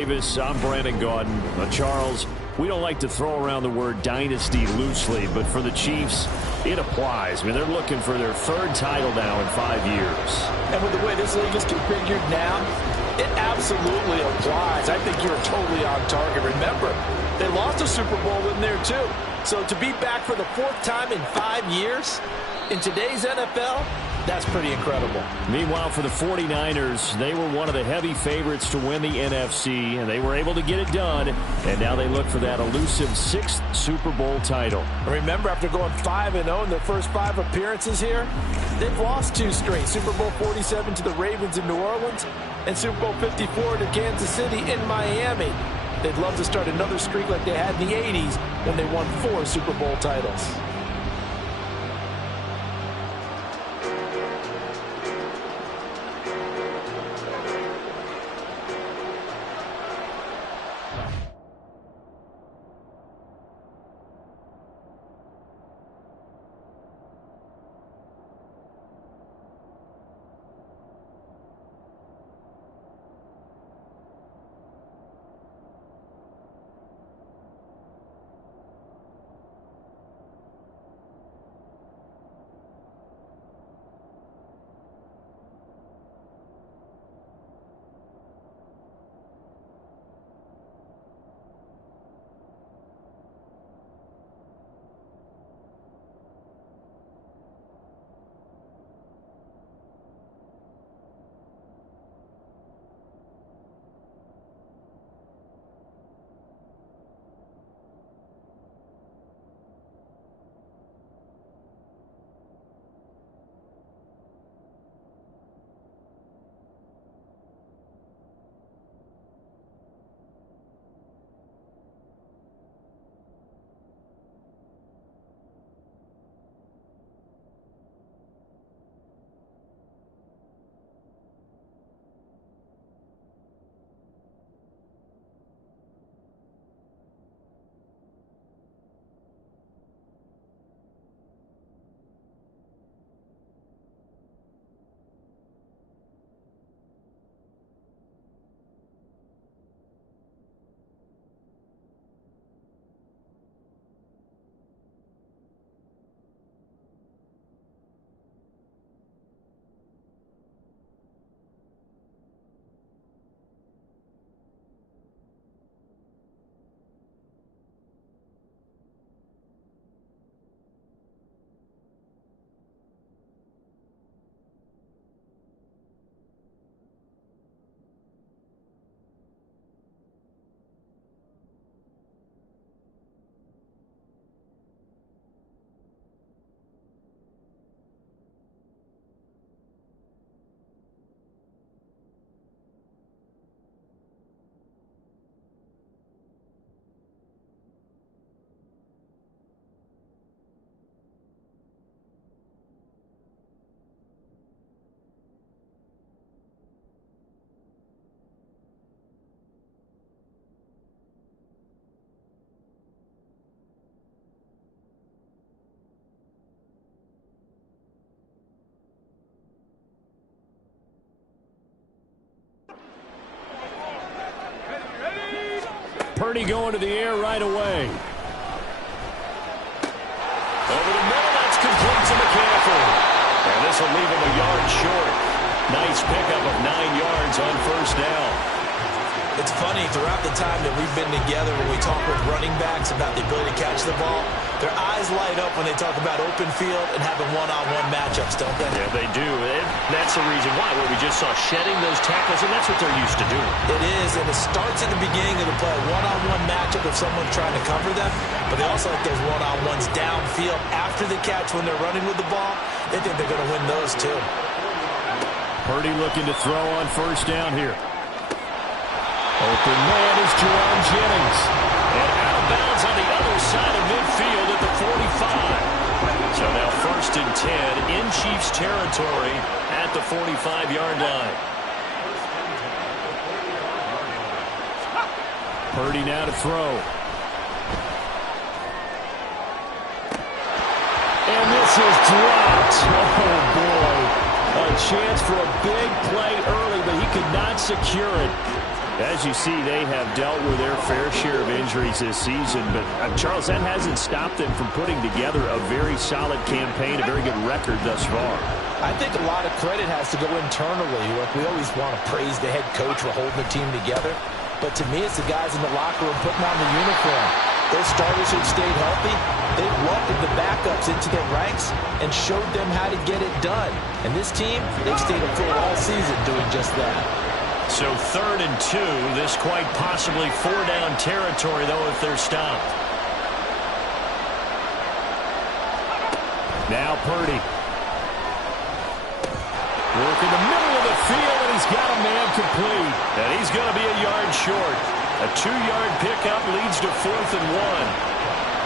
Davis, I'm Brandon Gaudin. Charles, we don't like to throw around the word dynasty loosely, but for the Chiefs, it applies. I mean, they're looking for their third title now in 5 years. And with the way this league is configured now, it absolutely applies. I think you're totally on target. Remember, they lost a Super Bowl in there too. So to be back for the fourth time in 5 years in today's NFL, that's pretty incredible. Meanwhile, for the 49ers, they were one of the heavy favorites to win the NFC, and they were able to get it done. And now they look for that elusive 6th Super Bowl title. Remember, after going 5-0 in their first 5 appearances here, they've lost 2 straight. Super Bowl 47 to the Ravens in New Orleans and Super Bowl 54 to Kansas City in Miami. They'd love to start another streak like they had in the 80s when they won 4 Super Bowl titles. Purdy going to the air right away. Over the middle, that's complete to McCaffrey. And this will leave him a yard short. Nice pickup of 9 yards on first down. It's funny, throughout the time that we've been together, when we talk with running backs about the ability to catch the ball, their eyes light up when they talk about open field and having one-on-one matchups, don't they? Yeah, they do. And that's the reason why. What we just saw, shedding those tackles, and that's what they're used to doing. It is, and it starts at the beginning of the play, one-on-one matchup if someone's trying to cover them, but they also like those one-on-ones downfield after the catch when they're running with the ball. They think they're going to win those, too. Purdy looking to throw on first down here. Open man is Jerome Jennings. And out of bounds on the other side of midfield at the 45. So now 1st and 10 in Chiefs territory at the 45-yard line. Purdy now to throw. And this is dropped. Oh, boy. A chance for a big play early, but he could not secure it. As you see, they have dealt with their fair share of injuries this season, but Charles, that hasn't stopped them from putting together a very solid campaign, a very good record thus far. I think a lot of credit has to go internally. Look, we always want to praise the head coach for holding the team together, but to me, it's the guys in the locker room putting on the uniform. Those starters who've stayed healthy, they've welcomed the backups into their ranks and showed them how to get it done. And this team, they've stayed afloat all season doing just that. So 3rd and 2, this quite possibly 4-down territory, though, if they're stopped. Now Purdy. Work in the middle of the field, and he's got a man complete. And he's going to be a yard short. A 2-yard pickup leads to 4th and 1.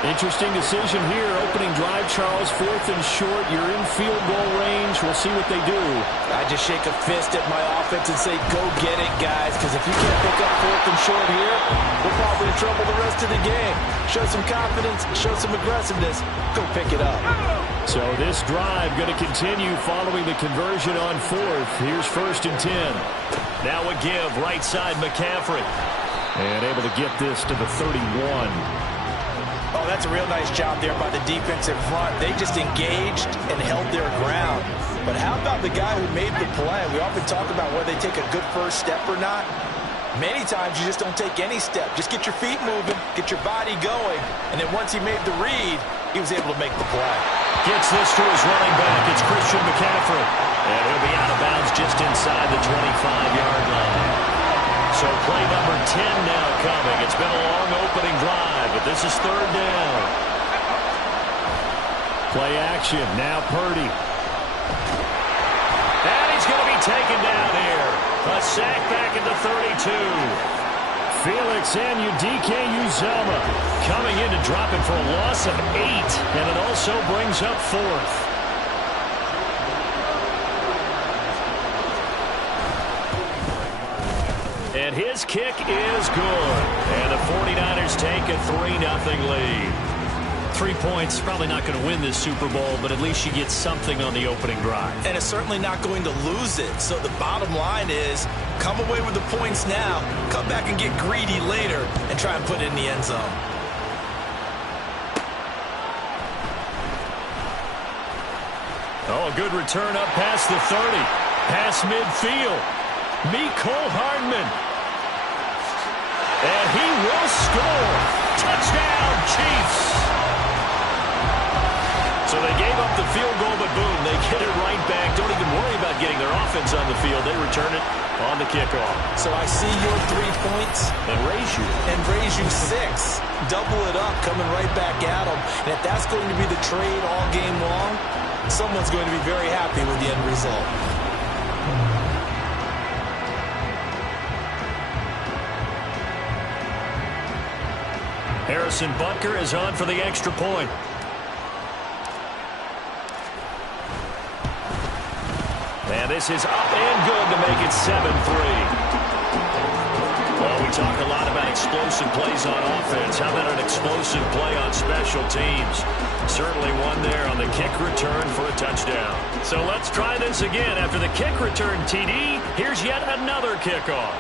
Interesting decision here. Opening drive, Charles, 4th and short. You're in field goal range. We'll see what they do. I just shake a fist at my offense and say, go get it, guys, because if you can't pick up 4th and short here, we're probably in trouble the rest of the game. Show some confidence, show some aggressiveness, go pick it up. So this drive going to continue following the conversion on 4th. Here's 1st and 10. Now a give, right side McCaffrey. And able to get this to the 31. Oh, that's a real nice job there by the defensive front. They just engaged and held their ground. But how about the guy who made the play? We often talk about whether they take a good first step or not. Many times you just don't take any step. Just get your feet moving, get your body going, and then once he made the read, he was able to make the play. Gets this to his running back. It's Christian McCaffrey. And he'll be out of bounds just inside the 25-yard line. So play number 10 now coming. It's been a long opening drive, but this is 3rd down. Play action. Now Purdy. And he's going to be taken down here. A sack back at the 32. Felix and Uzomah coming in to drop it for a loss of 8. And it also brings up 4th. And his kick is good. And the 49ers take a 3-0 lead. 3 points, probably not going to win this Super Bowl, but at least you get something on the opening drive. And it's certainly not going to lose it. So the bottom line is, come away with the points now, come back and get greedy later, and try and put it in the end zone. Oh, a good return up past the 30. Past midfield. Mecole Hardman. And he will score. Touchdown, Chiefs. So they gave up the field goal, but boom, they get it right back. Don't even worry about getting their offense on the field. They return it on the kickoff. So I see your 3 points. And raise you 6. Double it up, coming right back at them. And if that's going to be the trade all game long, someone's going to be very happy with the end result. Harrison Butker is on for the extra point. And this is up and good to make it 7-3. Well, we talk a lot about explosive plays on offense. How about an explosive play on special teams? Certainly one there on the kick return for a touchdown. So let's try this again. After the kick return TD, here's yet another kickoff.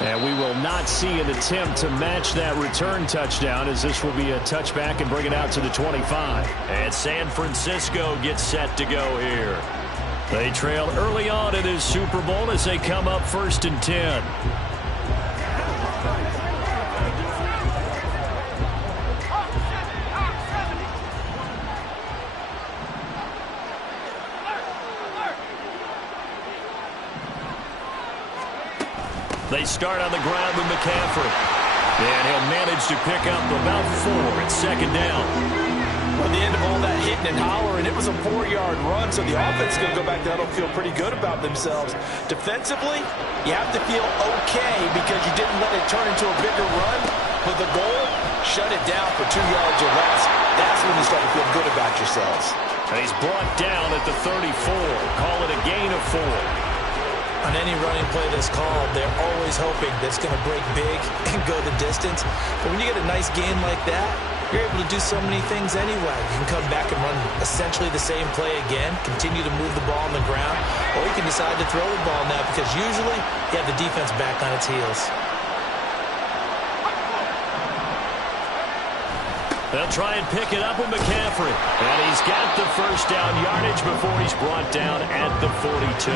And we will not see an attempt to match that return touchdown, as this will be a touchback and bring it out to the 25. And San Francisco gets set to go here. They trailed early on in this Super Bowl as they come up 1st and 10. They start on the ground with McCaffrey. And he'll manage to pick up about 4 at 2nd down. At the end of all that hitting and hollering, it was a 4-yard run, so the offense is going to go back to huddle, feel pretty good about themselves. Defensively, you have to feel okay because you didn't let it turn into a bigger run. But the goal, shut it down for 2 yards or less. That's when you start to feel good about yourselves. And he's brought down at the 34. Call it a gain of 4. On any running play that's called, they're always hoping that it's going to break big and go the distance. But when you get a nice gain like that, you're able to do so many things anyway. You can come back and run essentially the same play again, continue to move the ball on the ground, or you can decide to throw the ball now because usually you have the defense back on its heels. They'll try and pick it up with McCaffrey. And he's got the first down yardage before he's brought down at the 42.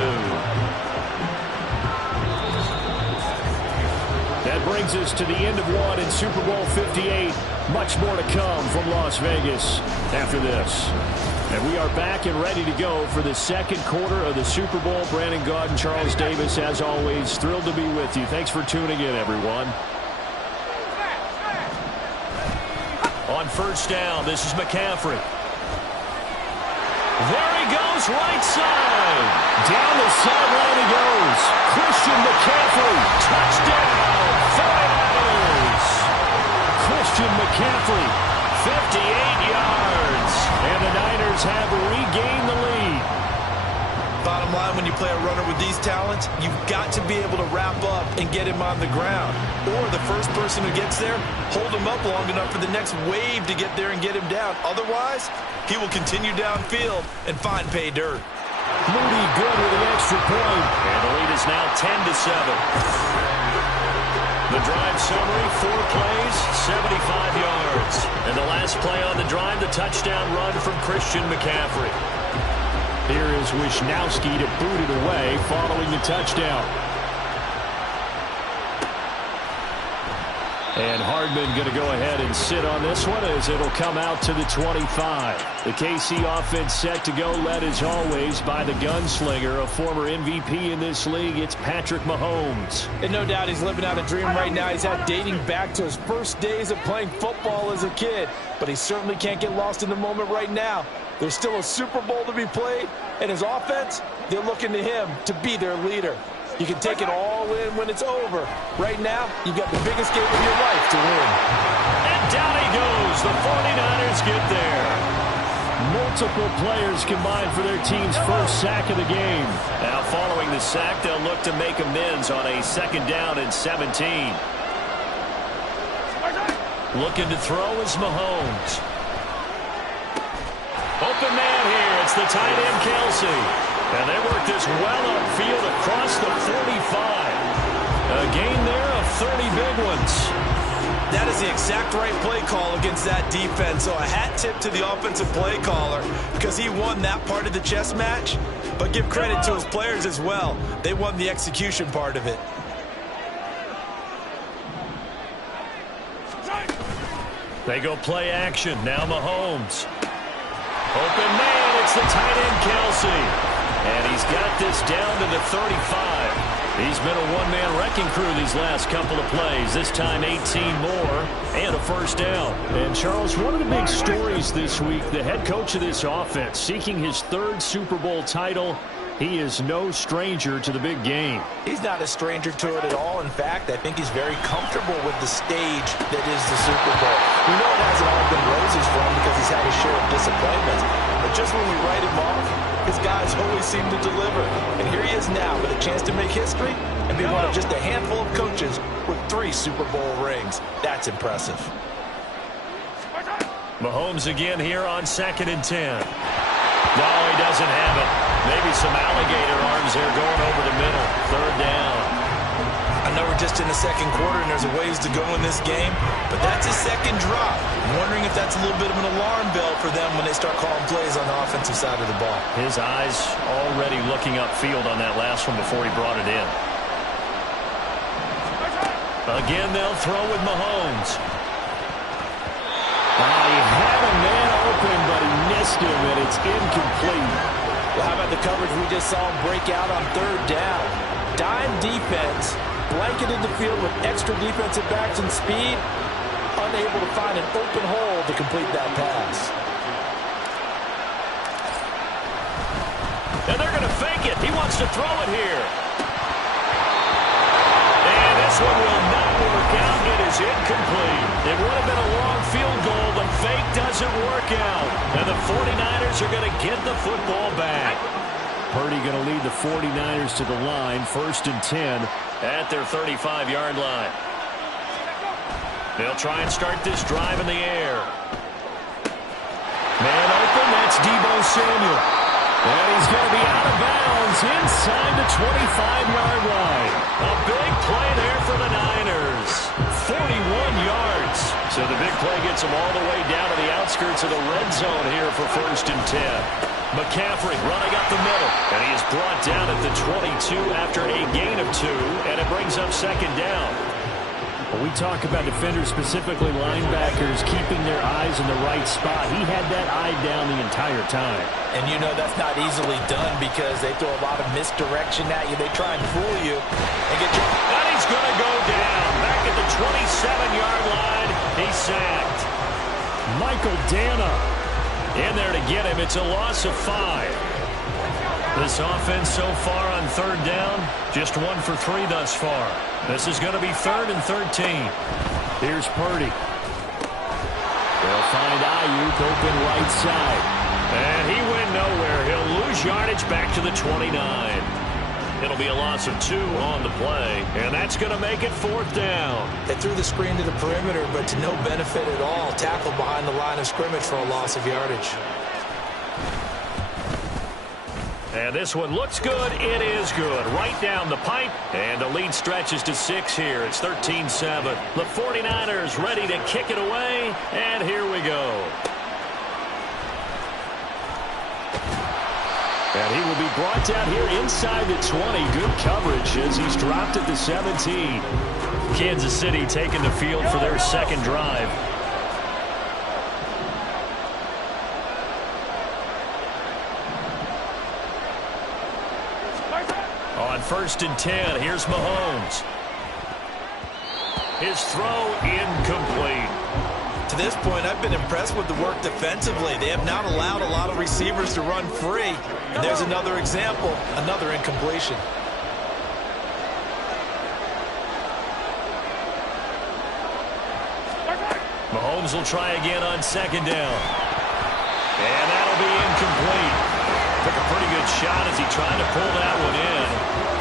That brings us to the end of one in Super Bowl 58. Much more to come from Las Vegas after this. And we are back and ready to go for the second quarter of the Super Bowl. Brandon Gaud and Charles Davis, as always, thrilled to be with you. Thanks for tuning in, everyone. On first down, this is McCaffrey. There he goes, right side. Down the sideline he goes. Christian McCaffrey, touchdown, 49ers. Christian McCaffrey, 58 yards. And the Niners have regained the lead. Bottom line, when you play a runner with these talents, you've got to be able to wrap up and get him on the ground. Or the first person who gets there, hold him up long enough for the next wave to get there and get him down. Otherwise, he will continue downfield and find pay dirt. Moody good with the extra point. And the lead is now 10-7. The drive summary, 4 plays, 75 yards. And the last play on the drive, the touchdown run from Christian McCaffrey. Here is Wisnowski to boot it away following the touchdown. And Hardman going to go ahead and sit on this one as it'll come out to the 25. The KC offense set to go, led as always by the gunslinger, a former MVP in this league. It's Patrick Mahomes. And no doubt he's living out a dream right now. He's had dating back to his first days of playing football as a kid. But he certainly can't get lost in the moment right now. There's still a Super Bowl to be played, and his offense, they're looking to him to be their leader. You can take it all in when it's over. Right now, you've got the biggest game of your life to win. And down he goes. The 49ers get there. Multiple players combined for their team's first sack of the game. Now following the sack, they'll look to make amends on a second down and 17. Looking to throw is Mahomes. Open man here. It's the tight end, Kelce. And they work this well upfield across the 45. A gain there of 30 big ones. That is the exact right play call against that defense. So a hat tip to the offensive play caller because he won that part of the chess match. But give credit to his players as well. They won the execution part of it. They go play action. Now Mahomes. Open man. It's the tight end, Kelce. And he's got this down to the 35. He's been a one-man wrecking crew these last couple of plays. This time 18 more and a first down. And, Charles, one of the big stories this week, the head coach of this offense seeking his 3rd Super Bowl title. He is no stranger to the big game. He's not a stranger to it at all. In fact, I think he's very comfortable with the stage that is the Super Bowl. We know it hasn't all been roses for him because he's had his share of disappointments. But just when we write him off, his guys always seem to deliver. And here he is now with a chance to make history and be one of just a handful of coaches with 3 Super Bowl rings. That's impressive. Mahomes again here on 2nd and 10. No, he doesn't have it. Maybe some alligator arms there going over the middle. 3rd down. I know we're just in the second quarter and there's a ways to go in this game, but that's a second drop. I'm wondering if that's a little bit of an alarm bell for them when they start calling plays on the offensive side of the ball. His eyes already looking upfield on that last one before he brought it in. Again, they'll throw with Mahomes. He had a man open, but he missed him, and it's incomplete. Well, how about the coverage we just saw him break out on 3rd down? Dime defense, blanketed the field with extra defensive backs and speed, unable to find an open hole to complete that pass. And they're going to fake it. He wants to throw it here. And this one will not work out. It is incomplete. It would have been a long field goal. The fake doesn't work out. And the 49ers are going to get the football back. Purdy going to lead the 49ers to the line. 1st and 10 at their 35-yard line. They'll try and start this drive in the air. Man open, that's Deebo Samuel. And he's going to be out of bounds inside the 25-yard line. A big play there for the Niners. 41 yards. So the big play gets them all the way down to the outskirts of the red zone here for 1st and 10. McCaffrey running up the middle. And he is brought down at the 22 after a gain of 2. And it brings up 2nd down. When we talk about defenders, specifically linebackers, keeping their eyes in the right spot, he had that eye down the entire time. And you know that's not easily done because they throw a lot of misdirection at you. They try and fool you and get you. And he's going to go down. Back at the 27-yard line. He's sacked. Michael Dana in there to get him. It's a loss of 5. This offense so far on 3rd down, just 1 for 3 thus far. This is going to be 3rd and 13. Here's Purdy. They'll find Ayuk open right side. And he went nowhere. He'll lose yardage back to the 29. It'll be a loss of 2 on the play, and that's going to make it 4th down. They threw the screen to the perimeter, but to no benefit at all. Tackled behind the line of scrimmage for a loss of yardage. And this one looks good. It is good. Right down the pipe. And the lead stretches to 6 here. It's 13-7. The 49ers ready to kick it away. And here we go. And he will be brought down here inside the 20. Good coverage as he's dropped at the 17. Kansas City taking the field for their 2nd drive. On 1st and 10, here's Mahomes. His throw incomplete. To this point, I've been impressed with the work defensively. They have not allowed a lot of receivers to run free. And there's another example, another incompletion. Mahomes will try again on 2nd down. And that'll be incomplete. Took a pretty good shot as he tried to pull that one in.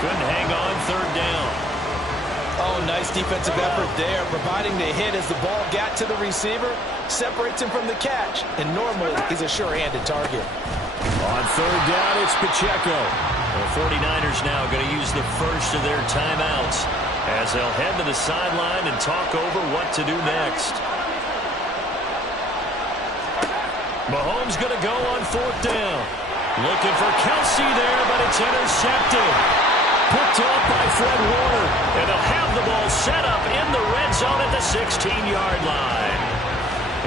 Couldn't hang on 3rd down. Oh, nice defensive effort there, providing the hit as the ball got to the receiver, separates him from the catch, and normally he's a sure-handed target. On 3rd down, it's Pacheco. The 49ers now going to use the first of their timeouts as they'll head to the sideline and talk over what to do next. Mahomes going to go on 4th down. Looking for Kelsey there, but it's intercepted. Picked off by Fred Warner. And they'll have the ball set up in the red zone at the 16-yard line.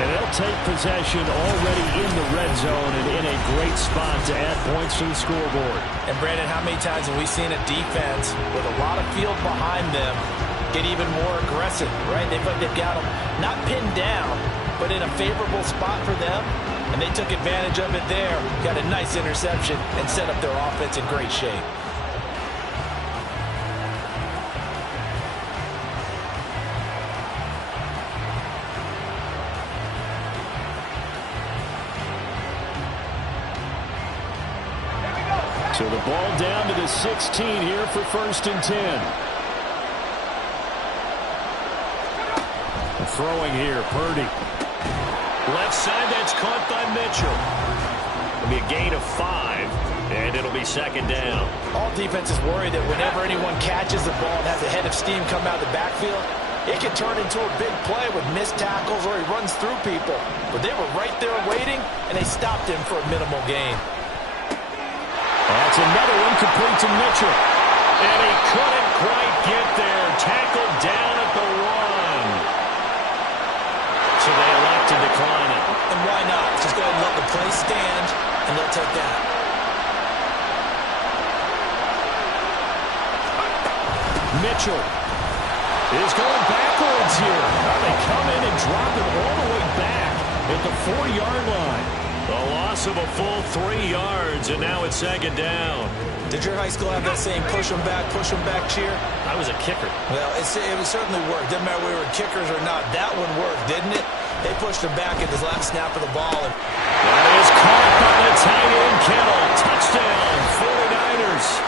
And they'll take possession already in the red zone and in a great spot to add points to the scoreboard. And, Brandon, how many times have we seen a defense with a lot of field behind them get even more aggressive, right? They've got them not pinned down, but in a favorable spot for them. And they took advantage of it there. Got a nice interception and set up their offense in great shape. So the ball down to the 16 here for 1st and 10. Throwing here, Purdy. Left side, that's caught by Mitchell. It'll be a gain of 5, and it'll be 2nd down. All defenses worry that whenever anyone catches the ball and has a head of steam come out of the backfield, it can turn into a big play with missed tackles or he runs through people. But they were right there waiting, and they stopped him for a minimal gain. That's another one complete to Mitchell. And he couldn't quite get there. Tackled down at the 1. So they elect to decline it. And why not? Just go ahead and let the play stand, and they'll take that. Mitchell is going backwards here. They come in and drop it all the way back at the 4-yard line. A loss of a full 3 yards, and now it's 2nd down. Did your high school have that saying, push them back cheer? I was a kicker. Well, it certainly worked. Didn't matter whether we were kickers or not. That one worked, didn't it? They pushed him back at the last snap of the ball. That is caught by the tight end, Kittle. Touchdown, 49ers.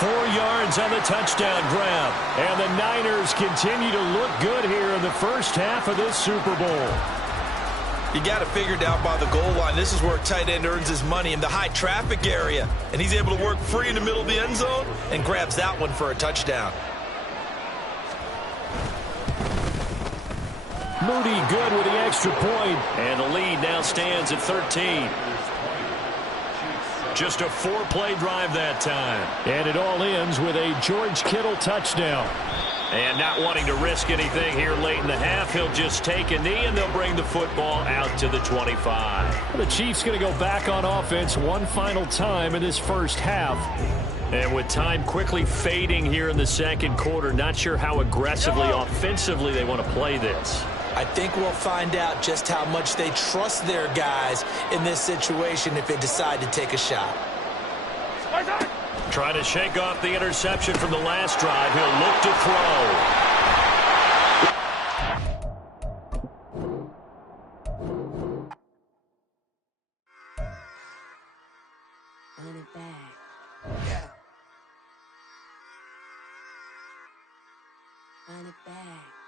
4 yards on the touchdown grab. And the Niners continue to look good here in the first half of this Super Bowl. You got to figure down by the goal line. This is where a tight end earns his money, in the high traffic area. And he's able to work free in the middle of the end zone and grabs that one for a touchdown. Moody good with the extra point. And the lead now stands at 13. Just a 4-play drive that time. And it all ends with a George Kittle touchdown. And not wanting to risk anything here late in the half, he'll just take a knee, and they'll bring the football out to the 25. The Chiefs going to go back on offense one final time in this first half. And with time quickly fading here in the second quarter, not sure how aggressively, offensively they want to play this. I think we'll find out just how much they trust their guys in this situation if they decide to take a shot. Trying to shake off the interception from the last drive. He'll look to throw. Run it back. Run it back.